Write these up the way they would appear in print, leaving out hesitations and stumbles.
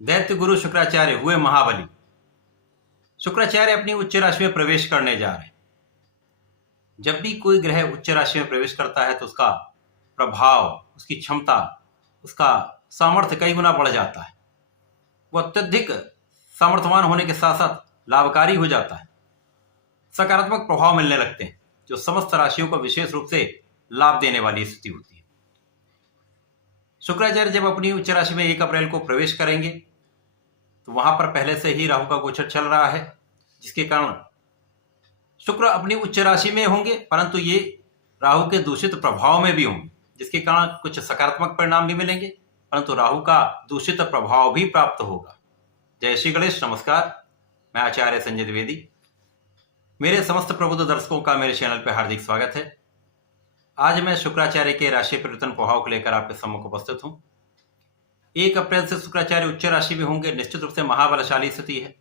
दैत्य गुरु शुक्राचार्य हुए महाबली। शुक्राचार्य अपनी उच्च राशि में प्रवेश करने जा रहे हैं। जब भी कोई ग्रह उच्च राशि में प्रवेश करता है तो उसका प्रभाव, उसकी क्षमता, उसका सामर्थ्य कई गुना बढ़ जाता है। वो अत्यधिक सामर्थ्यवान होने के साथ साथ लाभकारी हो जाता है। सकारात्मक प्रभाव मिलने लगते हैं जो समस्त राशियों को विशेष रूप से लाभ देने वाली स्थिति होती है। शुक्राचार्य जब अपनी उच्च राशि में 1 अप्रैल को प्रवेश करेंगे तो वहां पर पहले से ही राहु का गोचर चल रहा है, जिसके कारण शुक्र अपनी उच्च राशि में होंगे, परंतु ये राहु के दूषित प्रभाव में भी होंगे, जिसके कारण कुछ सकारात्मक परिणाम भी मिलेंगे, परंतु राहु का दूषित प्रभाव भी प्राप्त होगा। जय श्री गणेश। नमस्कार, मैं आचार्य संजय द्विवेदी। मेरे समस्त प्रबुद्ध दर्शकों का मेरे चैनल पर हार्दिक स्वागत है। आज मैं शुक्राचार्य के राशि परिवर्तन प्रभाव को लेकर आपके सम्मुख उपस्थित हूं। 1 अप्रैल से शुक्राचार्य उच्च राशि में होंगे। निश्चित रूप से महाबलशाली स्थिति है।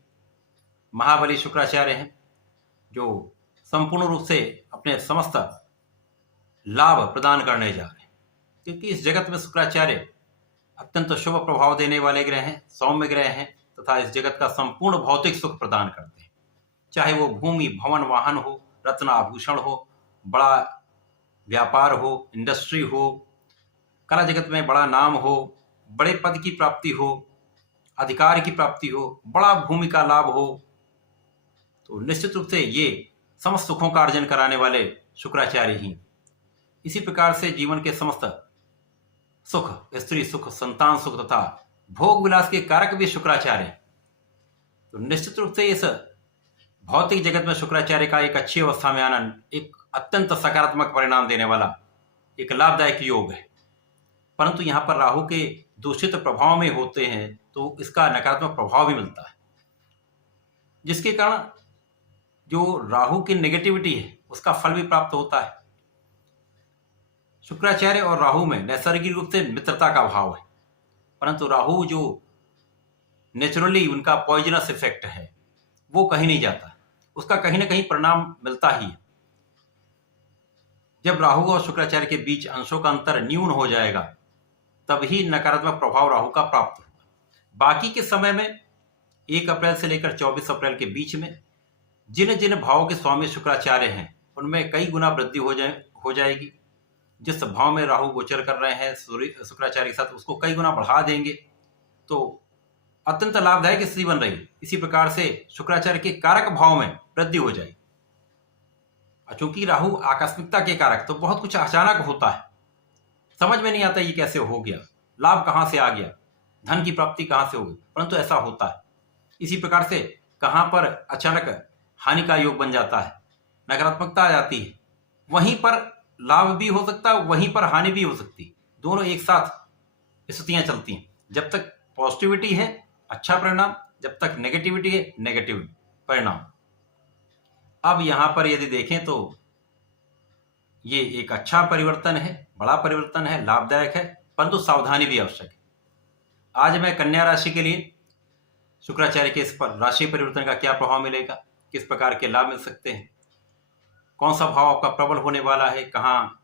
महाबली शुक्राचार्य हैं जो संपूर्ण रूप से अपने समस्त लाभ प्रदान करने जा रहे हैं, क्योंकि इस जगत में शुक्राचार्य अत्यंत शुभ प्रभाव देने वाले ग्रह हैं, सौम्य ग्रह हैं तथा इस जगत का संपूर्ण भौतिक सुख प्रदान करते हैं। चाहे वो भूमि, भवन, वाहन हो, रत्न आभूषण हो, बड़ा व्यापार हो, इंडस्ट्री हो, कला जगत में बड़ा नाम हो, बड़े पद की प्राप्ति हो, अधिकार की प्राप्ति हो, बड़ा भूमि का लाभ हो, तो निश्चित रूप से ये समस्त सुखों का अर्जन कराने वाले शुक्राचार्य ही। इसी प्रकार से जीवन के समस्त सुख, स्त्री सुख, संतान सुख तथा भोग विलास के कारक भी शुक्राचार्य। तो निश्चित रूप से इस भौतिक जगत में शुक्राचार्य का एक अच्छी अवस्था में आना एक अत्यंत सकारात्मक परिणाम देने वाला एक लाभदायक योग है। परंतु यहाँ पर राहु के दूषित प्रभाव में होते हैं तो इसका नकारात्मक प्रभाव भी मिलता है, जिसके कारण जो राहु की नेगेटिविटी है उसका फल भी प्राप्त होता है। शुक्राचार्य और राहु में नैसर्गिक रूप से मित्रता का भाव है, परंतु राहु जो नेचुरली उनका पॉइजनस इफेक्ट है वो कहीं नहीं जाता, उसका कहीं ना कहीं परिणाम मिलता ही है। जब राहु और शुक्राचार्य के बीच अंशों का अंतर न्यून हो जाएगा तभी नकारात्मक प्रभाव राहु का प्राप्त होगा। बाकी के समय में 1 अप्रैल से लेकर 24 अप्रैल के बीच में जिन जिन भावों के स्वामी शुक्राचार्य हैं उनमें कई गुना वृद्धि हो जाएगी। जिस भाव में राहु गोचर कर रहे हैं शुक्राचार्य के साथ, उसको कई गुना बढ़ा देंगे, तो अत्यंत लाभदायक स्थिति बन रही है। इसी प्रकार से शुक्राचार्य के कारक भाव में वृद्धि हो जाएगी। चूंकि राहु आकस्मिकता के कारक, तो बहुत कुछ अचानक होता है, समझ में नहीं आता ये कैसे हो गया, लाभ कहां से आ गया, धन की प्राप्ति कहां से हो गई, परंतु ऐसा होता है। इसी प्रकार से कहां पर अचानक हानि का योग बन जाता है, नकारात्मकता आ जाती है, वहीं पर लाभ भी हो सकता है, वहीं पर हानि भी हो सकती है। दोनों एक साथ स्थितियां चलती हैं। जब तक पॉजिटिविटी है अच्छा परिणाम, जब तक नेगेटिविटी है नेगेटिव परिणाम। अब यहां पर यदि देखें तो ये एक अच्छा परिवर्तन है, बड़ा परिवर्तन है, लाभदायक है, परंतु सावधानी भी आवश्यक है। आज मैं कन्या राशि के लिए शुक्राचार्य के इस पर राशि परिवर्तन का क्या प्रभाव मिलेगा, किस प्रकार के लाभ मिल सकते हैं, कौन सा भाव आपका प्रबल होने वाला है, कहाँ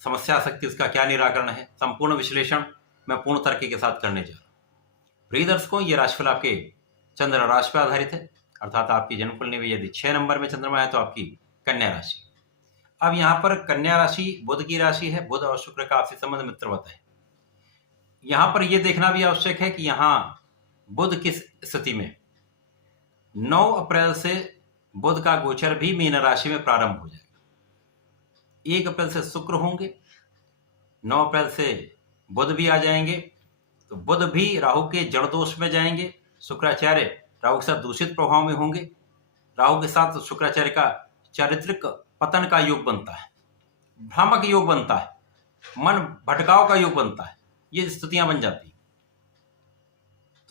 समस्या आ सकती है, उसका क्या निराकरण है, संपूर्ण विश्लेषण मैं पूर्ण तर्क के साथ करने जा रहा हूँ। प्रिय दर्शकों, ये राशिफल आपके चंद्र राशि पर आधारित है, अर्थात आपकी जन्मकुंडली में यदि 6 नंबर में चंद्रमा है तो आपकी कन्या राशि। अब यहाँ पर कन्या राशि बुध की राशि है। बुध और शुक्र का आपसी संबंध मित्रवत है। यहाँ पर यह देखना भी आवश्यक है कि यहाँ बुध किस स्थिति में, 9 अप्रैल से बुध का गोचर भी मीन राशि में प्रारंभ हो जाएगा। 1 अप्रैल से शुक्र होंगे, 9 अप्रैल से बुध भी आ जाएंगे, तो बुध भी राहु के जड़ दोष में जाएंगे। शुक्राचार्य राहु के साथ दूषित प्रभाव में होंगे। राहु के साथ शुक्राचार्य का चारित्रिक पतन का योग बनता है, भ्रामक योग बनता है, मन भटकाव का योग बनता है, ये स्थितियां बन जाती।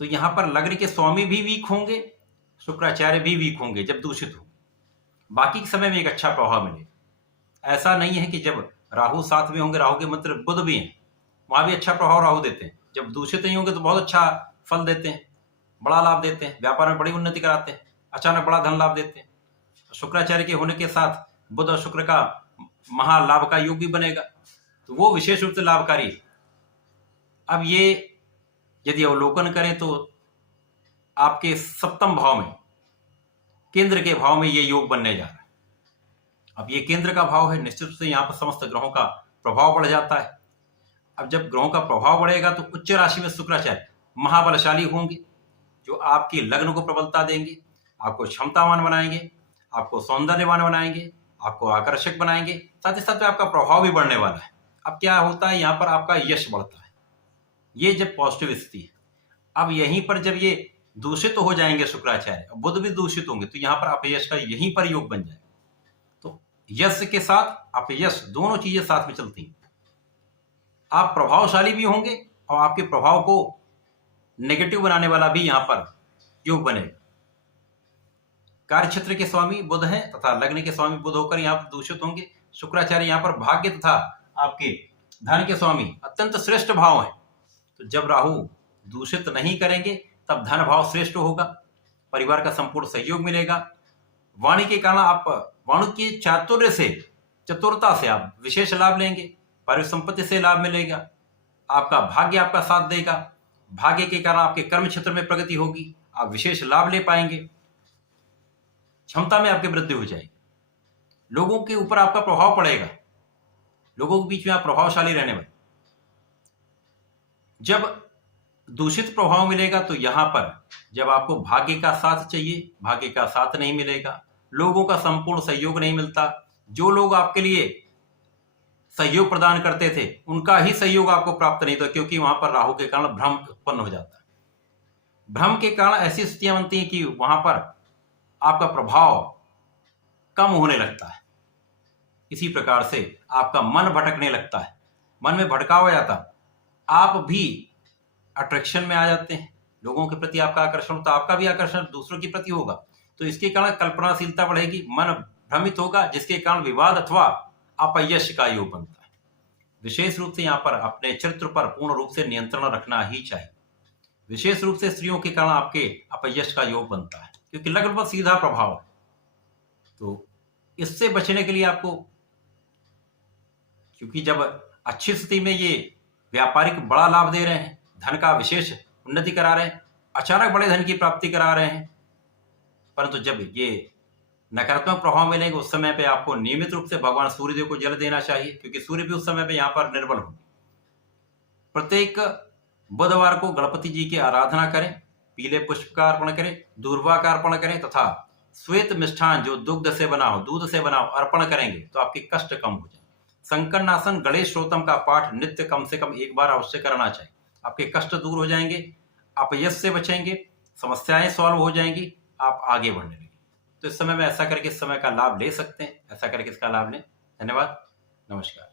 तो यहां पर लग्न के स्वामी भी वीक होंगे, शुक्राचार्य भी वीक होंगे जब दूषित हो। बाकी के समय में एक अच्छा प्रभाव मिले। ऐसा नहीं है कि जब राहु साथ में होंगे, राहु के मित्र बुध भी हैं, वहां भी अच्छा प्रभाव राहु देते हैं। जब दूषित नहीं होंगे तो बहुत अच्छा फल देते हैं, बड़ा लाभ देते हैं, व्यापार में बड़ी उन्नति कराते हैं, अचानक बड़ा धन लाभ देते हैं। शुक्राचार्य के होने के साथ बुध और शुक्र का महालाभ का योग भी बनेगा, तो वो विशेष रूप से लाभकारी है। अब ये यदि अवलोकन करें तो आपके सप्तम भाव में, केंद्र के भाव में ये योग बनने जा रहा है। अब ये केंद्र का भाव है, निश्चित रूप से यहाँ पर समस्त ग्रहों का प्रभाव बढ़ जाता है। अब जब ग्रहों का प्रभाव बढ़ेगा तो उच्च राशि में शुक्राचार्य महाबलशाली होंगे, जो आपके लग्न को प्रबलता देंगे, आपको क्षमतावान बनाएंगे, आपको सौंदर्यवान बनाएंगे, आपको आकर्षक बनाएंगे, साथ ही साथ में आपका प्रभाव भी बढ़ने वाला है। अब क्या होता है, यहाँ पर आपका यश बढ़ता है, ये जब पॉजिटिव स्थिति है। अब यहीं पर जब ये दूषित हो जाएंगे शुक्राचार्य, बुध भी दूषित होंगे, तो यहाँ पर अपयश का यहीं पर योग बन जाए। तो यश के साथ अपयश दोनों चीजें साथ में चलती हैं। आप प्रभावशाली भी होंगे और आपके प्रभाव को नेगेटिव बनाने वाला भी यहाँ पर योग बनेगा। कार्य क्षेत्र के स्वामी बुध हैं तथा लग्न के स्वामी बुध होकर यहाँ पर दूषित होंगे। शुक्राचार्य यहाँ पर भाग्य तथा आपके धन के स्वामी अत्यंत श्रेष्ठ भाव हैं। तो जब राहु दूषित नहीं करेंगे तब धन भाव श्रेष्ठ होगा, परिवार का संपूर्ण सहयोग मिलेगा। वाणी के कारण आप वाणी की चातुर्य से, चतुरता से आप विशेष लाभ लेंगे, परिसंपत्ति से लाभ मिलेगा, आपका भाग्य आपका साथ देगा, भाग्य के कारण आपके कर्म क्षेत्र में प्रगति होगी, आप विशेष लाभ ले पाएंगे, क्षमता में आपकी वृद्धि हो जाएगी, लोगों के ऊपर आपका प्रभाव पड़ेगा, लोगों के बीच में आप प्रभावशाली रहने वाले। जब दूषित प्रभाव मिलेगा तो यहां पर जब आपको भाग्य का साथ चाहिए, भाग्य का साथ नहीं मिलेगा, लोगों का संपूर्ण सहयोग नहीं मिलता, जो लोग आपके लिए सहयोग प्रदान करते थे उनका ही सहयोग आपको प्राप्त नहीं होता, क्योंकि वहां पर राहु के कारण भ्रम उत्पन्न हो जाता है। भ्रम के कारण ऐसी स्थितियां बनती हैं कि वहां पर आपका प्रभाव कम होने लगता है। इसी प्रकार से आपका मन भटकने लगता है, मन में भटकाव हो जाता, आप भी अट्रैक्शन में आ जाते हैं, लोगों के प्रति आपका आकर्षण होता, आपका भी आकर्षण दूसरों के प्रति होगा, तो इसके कारण कल्पनाशीलता बढ़ेगी, मन भ्रमित होगा, जिसके कारण विवाद अथवा अपयश का योग बनता है। विशेष रूप से यहाँ पर अपने चरित्र पर पूर्ण रूप से नियंत्रण रखना ही चाहिए। विशेष रूप से स्त्रियों के कारण आपके अपयश का योग बनता है, क्योंकि लग्न पर सीधा प्रभाव है। तो इससे बचने के लिए आपको, क्योंकि जब अच्छी स्थिति में ये व्यापारिक बड़ा लाभ दे रहे हैं, धन का विशेष उन्नति करा रहे हैं, अचानक बड़े धन की प्राप्ति करा रहे हैं, परंतु जब ये नकारात्मक प्रभाव मिलेंगे उस समय पे आपको नियमित रूप से भगवान सूर्यदेव को जल देना चाहिए, क्योंकि सूर्य भी उस समय पे यहाँ पर निर्बल होंगे। प्रत्येक बुधवार को गणपति जी की आराधना करें, पीले पुष्प का अर्पण करें, दूर्वा का अर्पण करें तथा श्वेत मिष्ठान जो दुग्ध से बना हो, दूध से बना हो, अर्पण करेंगे तो आपके कष्ट कम हो जाए। संकरनासन गणेश श्रोतम का पाठ नित्य कम से कम एक बार अवश्य करना चाहिए, आपके कष्ट दूर हो जाएंगे, अपयश से बचेंगे, समस्याएं सॉल्व हो जाएंगी, आप आगे बढ़ने लगेंगे। तो इस समय में ऐसा करके इस समय का लाभ ले सकते हैं, ऐसा करके इसका लाभ लें। धन्यवाद, नमस्कार।